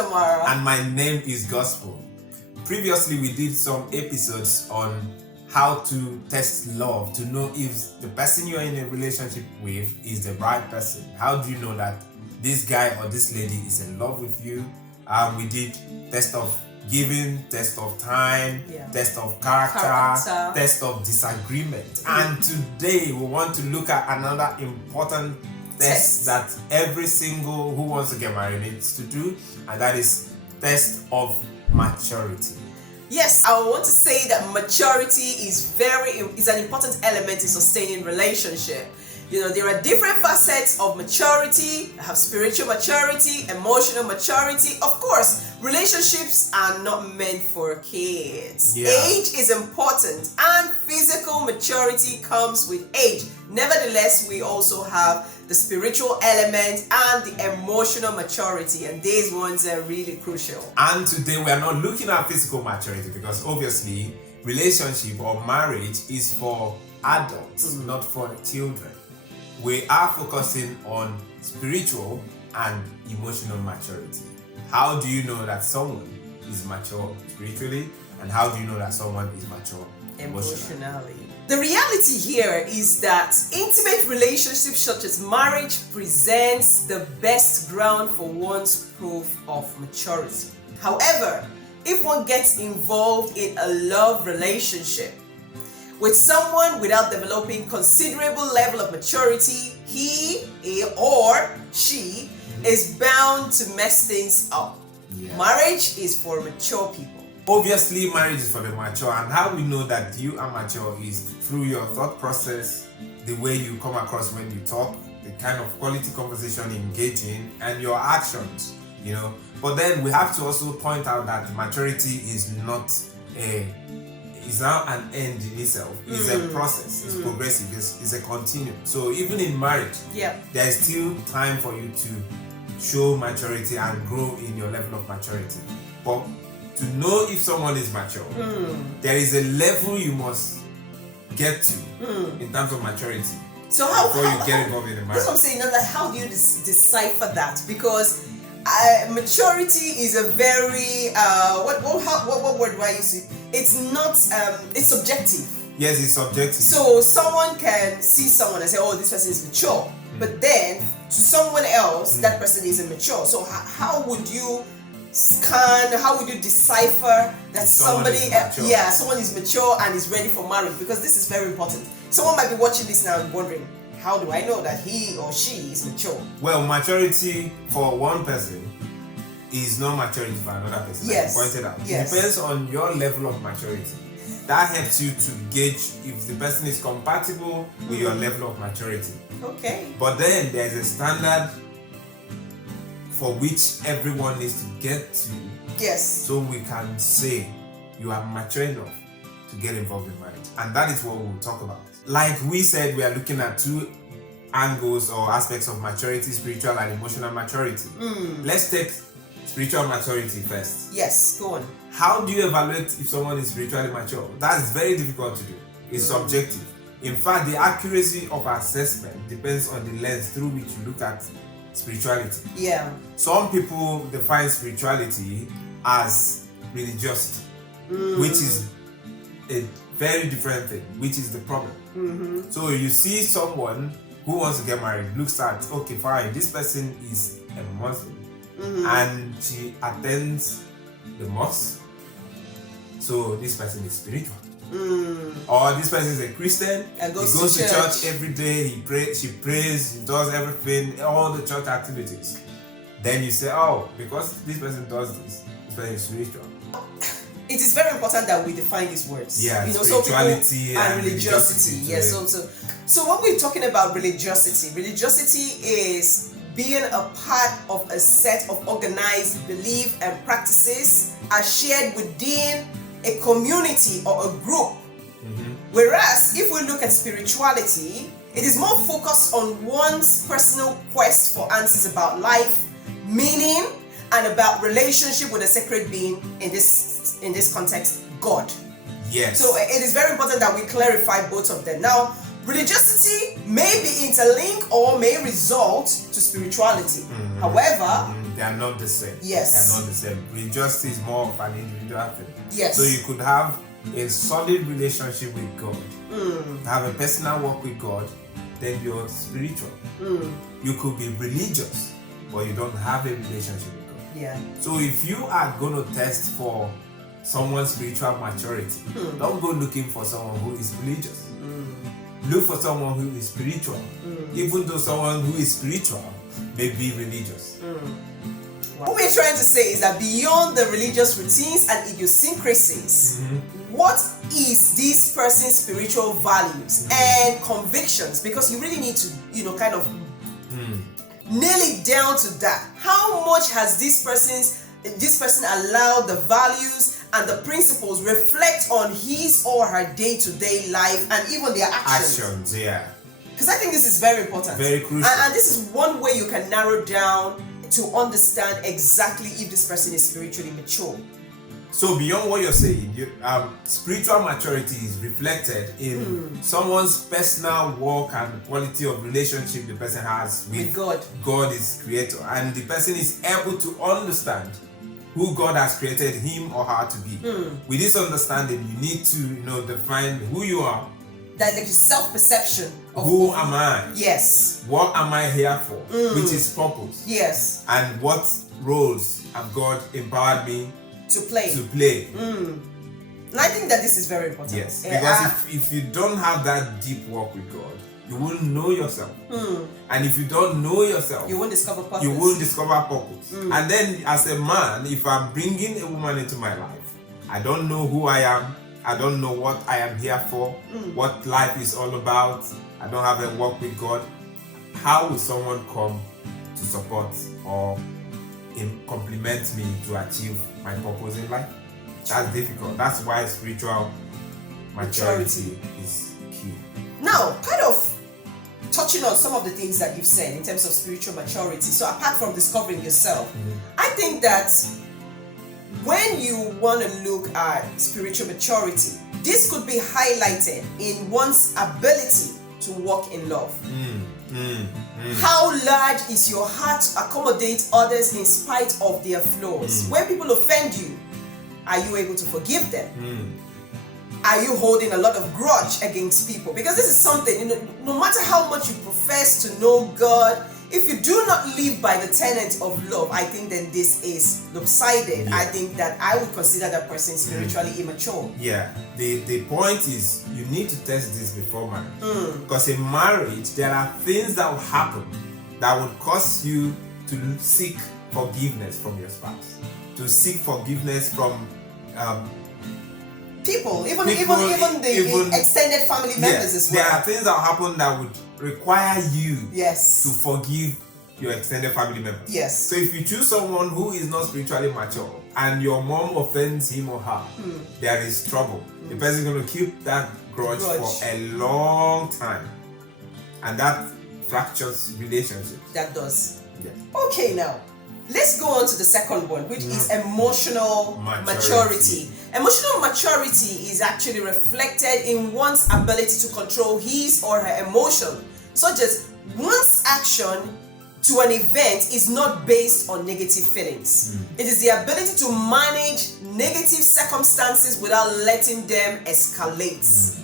Amara. And my name is Gospel. Previously, we did some episodes on how to test love, to know if the person you're in a relationship with is the right person. How do you know that this guy or this lady is in love with you? We did test of giving, test of time, test of character, test of disagreement. And today we want to look at another important test that every single who wants to get married needs to do, and that is test of maturity. Yes, I want to say that maturity is an important element in sustaining relationship. You know, there are different facets of maturity. I have spiritual maturity, emotional maturity. Of course, relationships are not meant for kids. Yeah. Age is important, and physical maturity comes with age. Nevertheless, we also have the spiritual element and the emotional maturity, and these ones are really crucial. And today we are not looking at physical maturity because obviously relationship or marriage is for adults, not for children. We are focusing on spiritual and emotional maturity. How do you know that someone is mature spiritually, and how do you know that someone is mature emotionally? The reality here is that intimate relationships such as marriage presents the best ground for one's proof of maturity. However, if one gets involved in a love relationship with someone without developing considerable level of maturity, he or she is bound to mess things up. Yeah. Marriage is for mature people. Obviously, marriage is for the mature, and how we know that you are mature is through your thought process, the way you come across when you talk, the kind of quality conversation you engage in, and your actions, you know. But then we have to also point out that maturity is not now an end in itself. It's a process, it's progressive, it's a continuum. So even in marriage, there is still time for you to show maturity and grow in your level of maturity. But to know if someone is mature, there is a level you must get to in terms of maturity. So before you get involved in a marriage. That's what I'm saying. Like, how do you decipher that? Because maturity is a very what word do I use? It's not it's subjective. Yes, it's subjective. So someone can see someone and say, "Oh, this person is mature," but then to someone else, that person is immature. So how would you decipher that someone is mature and is ready for marriage? Because this is very important. Someone might be watching this now and wondering, how do I know that he or she is mature? Well, maturity for one person is not maturity for another person. Yes. Like you pointed out. Yes. It depends on your level of maturity. That helps you to gauge if the person is compatible with your level of maturity. Okay. But then there's a standard for which everyone needs to get to. Yes. So we can say you are mature enough to get involved in marriage. And that is what we'll talk about. Like we said, we are looking at two angles or aspects of maturity, spiritual and emotional maturity. Let's take spiritual maturity first. Yes, go on. How do you evaluate if someone is spiritually mature? That is very difficult to do. It's subjective. In fact, the accuracy of assessment depends on the lens through which you look at spirituality. Yeah. Some people define spirituality as religiosity, which is a very different thing, which is the problem. So you see someone who wants to get married, looks at, okay, fine, this person is a Muslim and she attends the mosque, so this person is spiritual. Or this person is a Christian, he goes to church every day, she prays, he does everything, all the church activities. Then you say, oh, because this person does this person is spiritual. It is very important that we define these words. Yeah, you know, spirituality and religiosity. Yes, so when we're talking about religiosity is being a part of a set of organized belief and practices as shared within a community or a group. Whereas if we look at spirituality, it is more focused on one's personal quest for answers about life, meaning, and about relationship with a sacred being, in this context, God. Yes. So it is very important that we clarify both of them. Now, religiosity may be interlinked or may result to spirituality. However, They are not the same. Yes. They are not the same. Religiosity is more of an individual thing. Yes. So you could have a solid relationship with God, have a personal walk with God, then you're spiritual. You could be religious, but you don't have a relationship with God. Yeah. So if you are going to test for someone's spiritual maturity, don't go looking for someone who is religious. Look for someone who is spiritual, even though someone who is spiritual may be religious. What we're trying to say is that beyond the religious routines and idiosyncrasies, what is this person's spiritual values and convictions? Because you really need to, kind of nail it down to that. How much has this person allowed the values and the principles reflect on his or her day-to-day life and even their actions? Yeah. Because I think this is very important. Very crucial. And this is one way you can narrow down to understand exactly if this person is spiritually mature. So beyond what you're saying, spiritual maturity is reflected in someone's personal walk and the quality of relationship the person has with God. God is creator, and the person is able to understand who God has created him or her to be. With this understanding, you need to define who you are. That like self-perception of who am I? Yes. What am I here for? Which is purpose. Yes. And what roles have God empowered me to play. And I think that this is very important. Yes. Because if you don't have that deep walk with God, you won't know yourself. And if you don't know yourself, you won't discover purpose. You won't discover purpose. And then as a man, if I'm bringing a woman into my life, I don't know who I am. I don't know what I am here for, what life is all about. I don't have a walk with God. How will someone come to support or complement me to achieve my purpose in life? That's difficult. That's why spiritual maturity is key. Now, kind of touching on some of the things that you've said in terms of spiritual maturity. So apart from discovering yourself, I think that when you want to look at spiritual maturity, this could be highlighted in one's ability to walk in love. How large is your heart to accommodate others in spite of their flaws? When people offend you, are you able to forgive them? Are you holding a lot of grudge against people? Because this is something, no matter how much you profess to know God, if you do not live by the tenet of love, I think then this is lopsided. I think that I would consider that person spiritually immature. Yeah, the point is you need to test this before marriage. Because in marriage, there are things that will happen that would cause you to seek forgiveness from your spouse, to seek forgiveness from people, even the extended family members as well. There are things that will happen that would require you to forgive your extended family members. Yes. So if you choose someone who is not spiritually mature and your mom offends him or her, there is trouble. The person is going to keep that grudge for a long time, and that fractures relationships. That does. Yeah. Okay, now let's go on to the second one, which is emotional maturity. Emotional maturity is actually reflected in one's ability to control his or her emotion, such as one's action to an event is not based on negative feelings. It is the ability to manage negative circumstances without letting them escalate.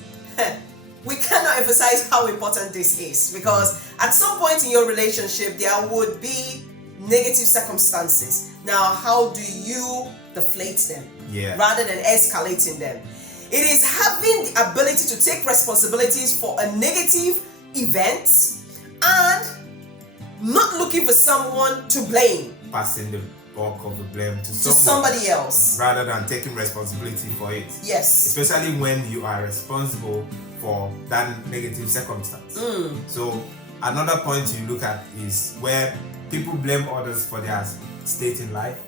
We cannot emphasize how important this is, because at some point in your relationship there would be negative circumstances. Now, how do you deflate them rather than escalating them? It is having the ability to take responsibilities for a negative event and not looking for someone to blame. Passing the bulk of the blame to somebody else rather than taking responsibility for it. Yes. Especially when you are responsible for that negative circumstance. So another point you look at is where people blame others for their state in life.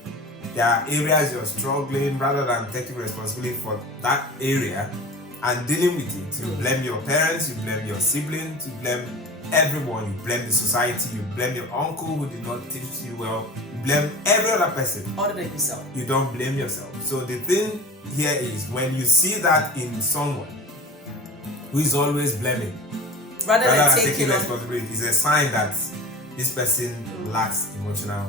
There are areas you're struggling, rather than taking responsibility for that area and dealing with it. You blame your parents, you blame your siblings, you blame everyone, you blame the society, you blame your uncle who did not teach you well, you blame every other person. Other than yourself. You don't blame yourself. So the thing here is, when you see that in someone who is always blaming, rather than taking responsibility, is a sign that this person lacks emotional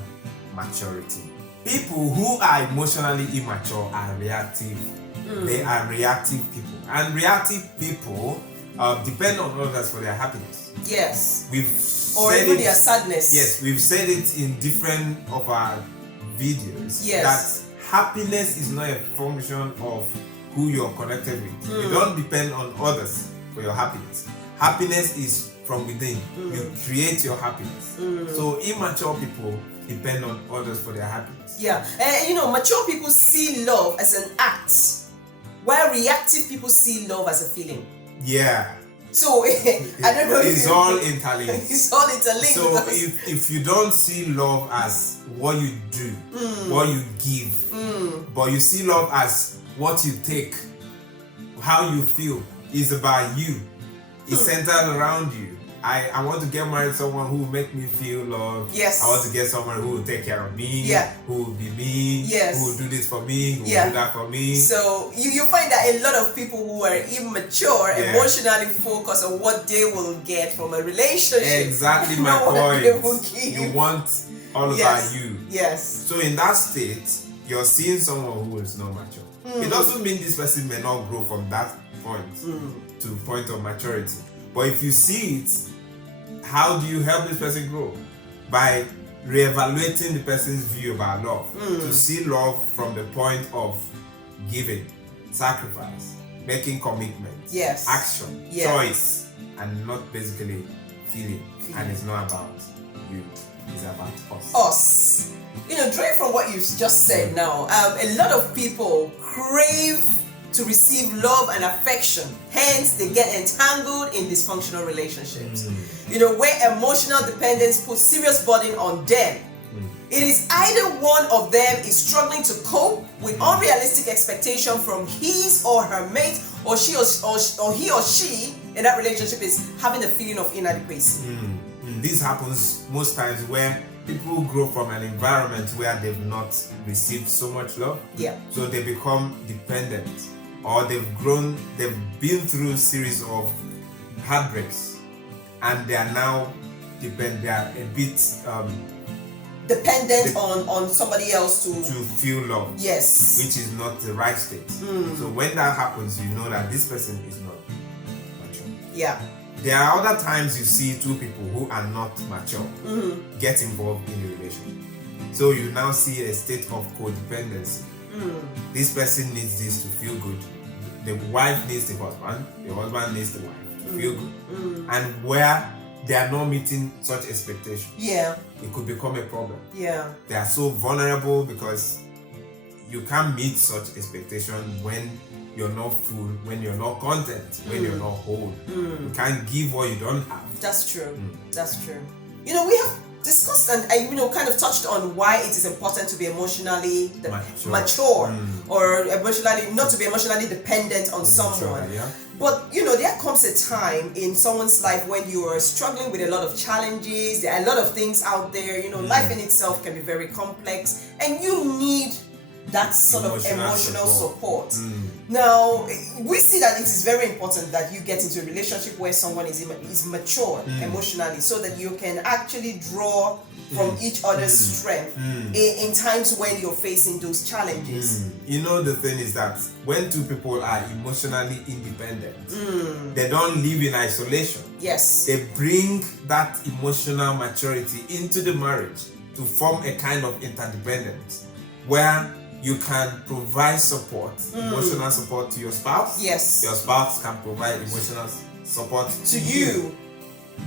maturity. People who are emotionally immature are reactive. They are reactive people. And reactive people depend on others for their happiness. Yes. Or even their sadness. Yes, we've said it in different of our videos. Yes. That happiness is not a function of who you're connected with. You don't depend on others for your happiness. Happiness is from within. You create your happiness. So immature people depend on others for their happiness. Yeah. Mature people see love as an act, while reactive people see love as a feeling. Yeah. So I don't know. It's all interlinked. It's all interlinked. So if you don't see love as what you do, what you give, but you see love as what you take, how you feel, is about you. It's centered around you. I want to get married to someone who will make me feel loved. Yes. I want to get someone who will take care of me. Yeah. Who will be me. Yes. Who will do this for me. Who will do that for me. So you find that a lot of people who are immature emotionally focus on what they will get from a relationship. Exactly my point. You want all about you. Yes. So in that state, you're seeing someone who is not mature. It doesn't mean this person may not grow from that point to point of maturity. But if you see it, how do you help this person grow? By reevaluating the person's view about love. To see love from the point of giving, sacrifice, making commitments, action, choice, and not basically feeling. And it's not about you, it's about us. Us. Drawing from what you just said now, a lot of people crave to receive love and affection. Hence, they get entangled in dysfunctional relationships. Where emotional dependence puts serious burden on them. It is either one of them is struggling to cope with unrealistic expectation from his or her mate, or he or she in that relationship is having a feeling of inadequacy. This happens most times where people grow from an environment where they've not received so much love. So they become dependent. Or they've been through a series of heartbreaks, and they are now they are a bit dependent on somebody else to feel love. Yes. Which is not the right state. So when that happens, you know that this person is not mature. There are other times you see two people who are not mature get involved in a relationship. So you now see a state of codependency. This person needs this to feel good. The wife needs the husband needs the wife to feel good. And where they are not meeting such expectations, it could become a problem. They are so vulnerable because you can't meet such expectations when you're not full, when you're not content, when you're not whole. You can't give what you don't have. That's true. That's true. We have discussed and kind of touched on why it is important to be emotionally mature or not to be emotionally dependent on someone. But there comes a time in someone's life when you are struggling with a lot of challenges. There are a lot of things out there. Life in itself can be very complex, and you need that sort of emotional support. Now, we see that it is very important that you get into a relationship where someone is mature emotionally, so that you can actually draw from each other's strength in times when you're facing those challenges. The thing is that when two people are emotionally independent, they don't live in isolation. Yes. They bring that emotional maturity into the marriage to form a kind of interdependence where you can provide support, emotional support to your spouse. Yes. Your spouse can provide emotional support to you.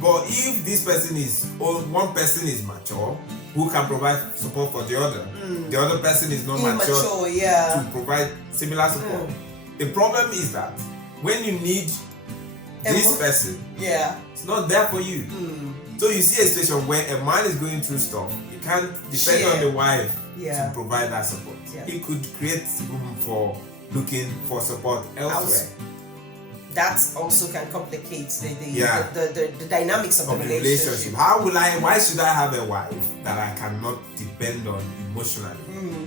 But if this person one person is mature, who can provide support for the other person is not mature to provide similar support. The problem is that when you need this person, it's not there for you. So you see a situation where a man is going through stuff, he can't depend on the wife to provide that support. He could create room for looking for support elsewhere. that also can complicate the Yeah. the dynamics of the relationship. Why should I have a wife that I cannot depend on emotionally?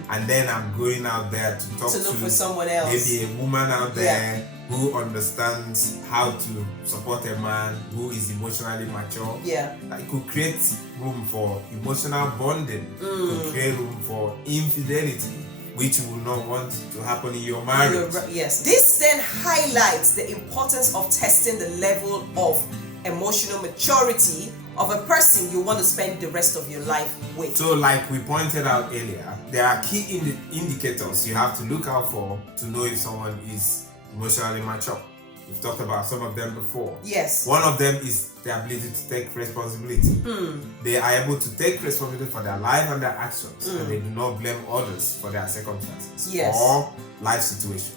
And then I'm going out there to talk To look for someone else. maybe a woman out there who understands how to support a man who is emotionally mature. Yeah. It could create room for emotional bonding. It could create room for infidelity, which you will not want to happen in your marriage. Yes. This then highlights the importance of testing the level of emotional maturity of a person you want to spend the rest of your life with. So, like we pointed out earlier, there are key indicators you have to look out for to know if someone is emotionally mature. We've talked about some of them before. Yes. One of them is the ability to take responsibility. They are able to take responsibility for their life and their actions, and they do not blame others for their circumstances or life situation.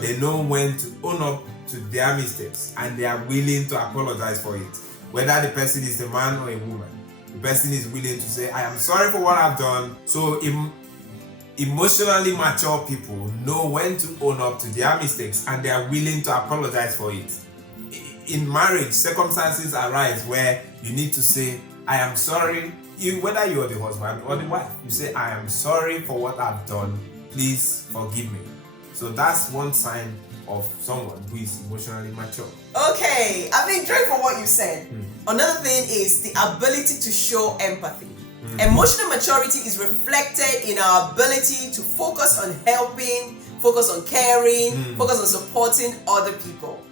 They know when to own up to their mistakes, and they are willing to apologize for it. Whether the person is a man or a woman, the person is willing to say, I am sorry for what I've done. So emotionally mature people know when to own up to their mistakes, and they are willing to apologize for it. In marriage, circumstances arise where you need to say, I am sorry. Whether you're the husband or the wife, you say, I am sorry for what I've done. Please forgive me. So that's one sign of someone who is emotionally mature. Okay, I've been enjoying from what you said. Another thing is the ability to show empathy. Emotional maturity is reflected in our ability to focus on helping, focus on caring, focus on supporting other people.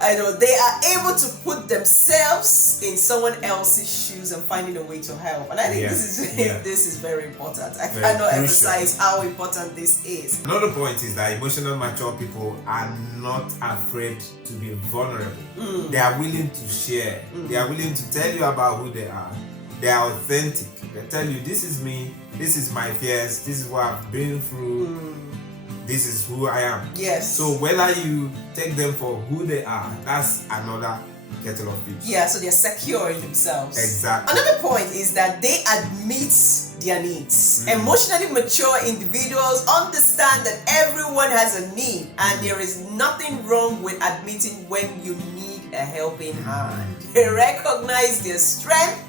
I know they are able to put themselves in someone else's shoes and finding a way to help. And I think this is very important. I cannot emphasize how important this is. Another point is that emotional mature people are not afraid to be vulnerable. They are willing to share. They are willing to tell you about who they are. They are authentic. They tell you, this is me, this is my fears, this is what I've been through. This is who I am. Yes. So whether you take them for who they are, that's another kettle of fish. Yeah, so they're secure in themselves. Exactly. Another point is that they admit their needs. Emotionally mature individuals understand that everyone has a need, and there is nothing wrong with admitting when you need a helping hand. They recognize their strength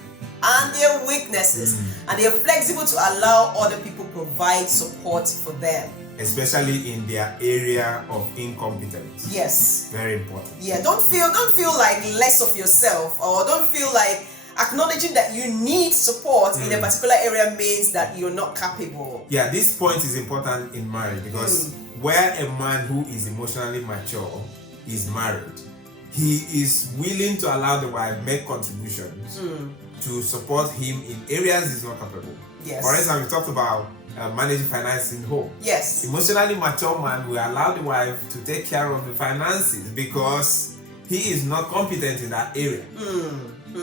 and their weaknesses, and they are flexible to allow other people provide support for them. Especially in their area of incompetence. Yes. Very important. Yeah, don't feel like less of yourself, or don't feel like acknowledging that you need support in a particular area means that you're not capable. Yeah, this point is important in marriage because where a man who is emotionally mature is married, he is willing to allow the wife make contributions to support him in areas he's not capable. Yes. For instance, we talked about managing finance in home. Yes. Emotionally mature man will allow the wife to take care of the finances because he is not competent in that area.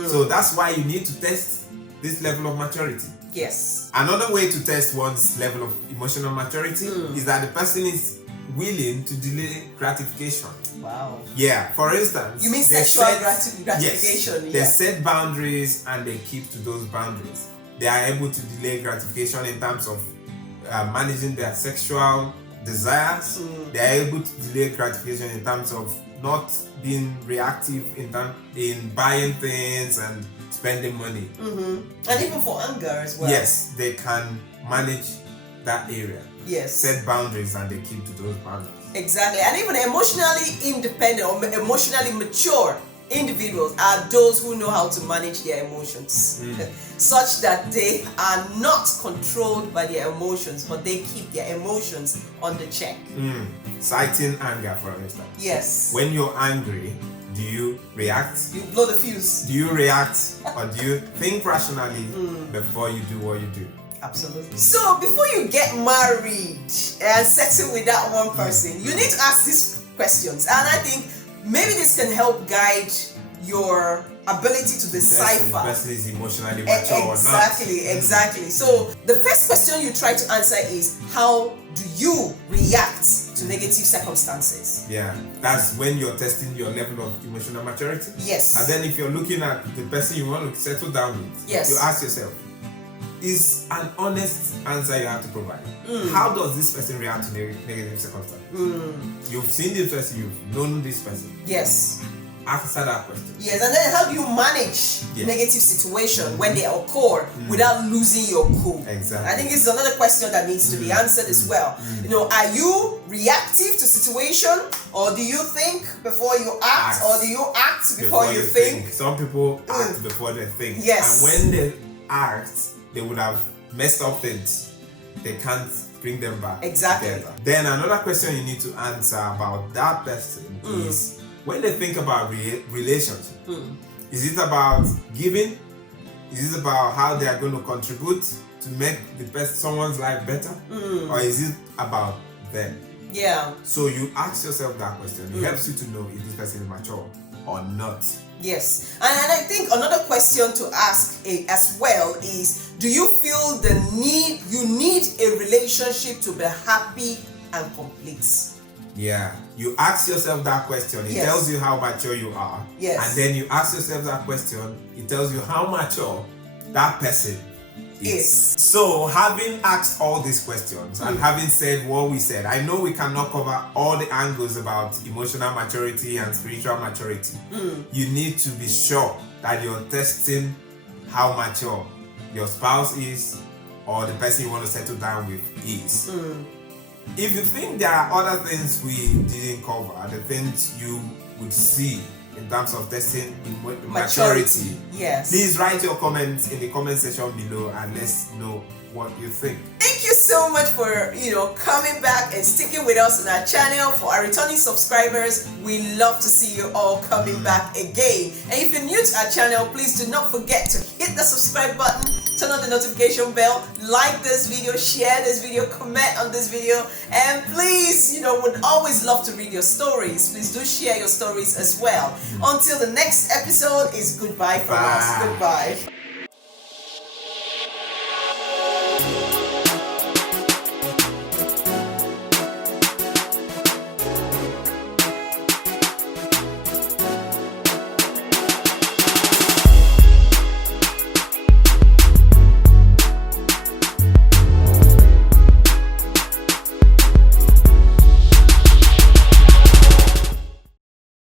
So that's why you need to test this level of maturity. Yes. Another way to test one's level of emotional maturity is that the person is willing to delay gratification. Wow. Yeah, for instance, you mean sexual gratification? Yes, they set boundaries and they keep to those boundaries. They are able to delay gratification in terms of managing their sexual desires. They are able to delay gratification in terms of not being reactive in buying things and spending money. And even for anger as well. Yes, they can manage that area. Yes. Set boundaries and they keep to those boundaries. Exactly. And even emotionally independent or emotionally mature individuals are those who know how to manage their emotions such that they are not controlled by their emotions, but they keep their emotions under check. Citing anger, for instance. Yes. When you're angry, do you react? You blow the fuse. Do you react or do you think rationally before you do what you do? Absolutely. So before you get married and settle with that one person, you need to ask these questions. And I think maybe this can help guide your ability to decipher. The person is emotionally mature or not. Exactly. So the first question you try to answer is, how do you react to negative circumstances? Yeah, that's when you're testing your level of emotional maturity. Yes. And then if you're looking at the person you want to settle down with, yes, you ask yourself, is an honest answer you have to provide. How does this person react to negative circumstances? You've seen this person, you've known this person. Yes. Answer that question. Yes, and then how do you manage negative situation when they occur without losing your cool? Exactly. I think it's another question that needs to be answered as well. You know, are you reactive to situation, or do you think before you act, or do you act before you think? Some people act before they think. Yes. And when they act, they would have messed up things. They can't bring them back. Exactly. Together. Then another question you need to answer about that person is, when they think about relationship, is it about giving? Is it about how they are going to contribute to make someone's life better? Or is it about them? Yeah. So you ask yourself that question. It helps you to know if this person is mature or not. Yes. And I think another question to ask as well is, do you feel you need a relationship to be happy and complete? Yeah, you ask yourself that question. It tells you how mature you are. Yes. And then you ask yourself that question. It tells you how mature that person is. So, having asked all these questions and having said what we said, I know we cannot cover all the angles about emotional maturity and spiritual maturity. You need to be sure that you're testing how mature your spouse is, or the person you want to settle down with is. If you think there are other things we didn't cover, the things you would see in terms of testing in maturity, yes, please write your comments in the comment section below and let's know what you think. Thank you so much for coming back and sticking with us on our channel. For our returning subscribers, we love to see you all coming back again. And if you're new to our channel, please do not forget to hit the subscribe button, turn on the notification bell, like this video, share this video, comment on this video, and please, would always love to read your stories. Please do share your stories as well. Until the next episode is goodbye from us. Goodbye.